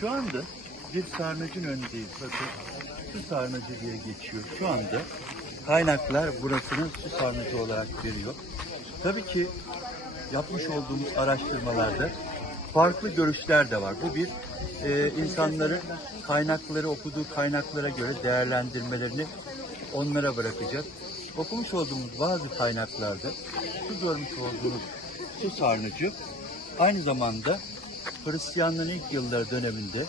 Şu anda bir sarnıcın önündeyiz. Bakın su sarnıcı diye geçiyor. Şu anda kaynaklar burasının su sarnıcı olarak veriyor. Tabii ki yapmış olduğumuz araştırmalarda farklı görüşler de var. Bu bir e, insanların kaynakları okuduğu kaynaklara göre değerlendirmelerini onlara bırakacağız. Okumuş olduğumuz bazı kaynaklarda şu görmüş olduğunuz su sarnıcı aynı zamanda Hristiyanlığın ilk yılları döneminde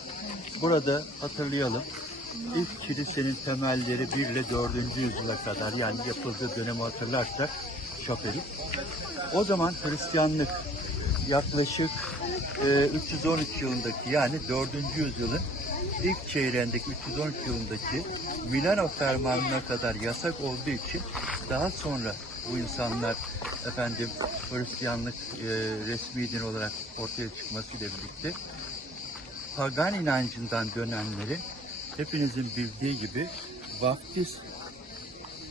burada hatırlayalım ilk kilisenin temelleri 1 ile 4. yüzyıla kadar yani yapıldığı dönemi hatırlarsak şapeli. O zaman Hristiyanlık yaklaşık e, 313 yılındaki yani 4. yüzyılın ilk çeyreğindeki 313 yılındaki Milano Fermanı'na kadar yasak olduğu için daha sonra bu insanlar efendim Hristiyanlık e, resmi din olarak ortaya çıkmasıyla birlikte pagan inancından dönenlerin hepinizin bildiği gibi vaftiz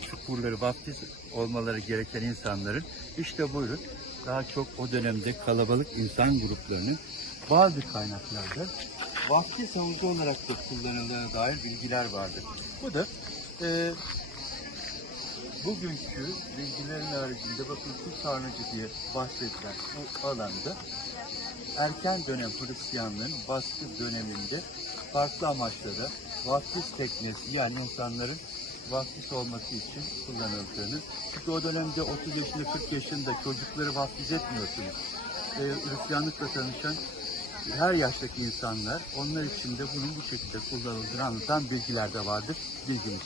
çukurları, vaftiz olmaları gereken insanların işte buyurun daha çok o dönemde kalabalık insan gruplarının bazı kaynaklarda vaftiz havuzu olarak da kullanıldığına dair bilgiler vardır. Bu da e, bugünkü bilgilerin haricinde bakın su sarnıcı diye bahsedilen bu alanda erken dönem Hristiyanlığın baskı döneminde farklı amaçlara vaftiz teknesi yani insanların vaftiz olması için kullanıldığını çünkü o dönemde 30 yaşında 40 yaşında çocukları vaftiz etmiyorsunuz. Ee, Hristiyanlıkla tanışan her yaştaki insanlar onlar için de bunun bu şekilde kullanıldığını anlatan bilgiler de vardır. Bilginiz.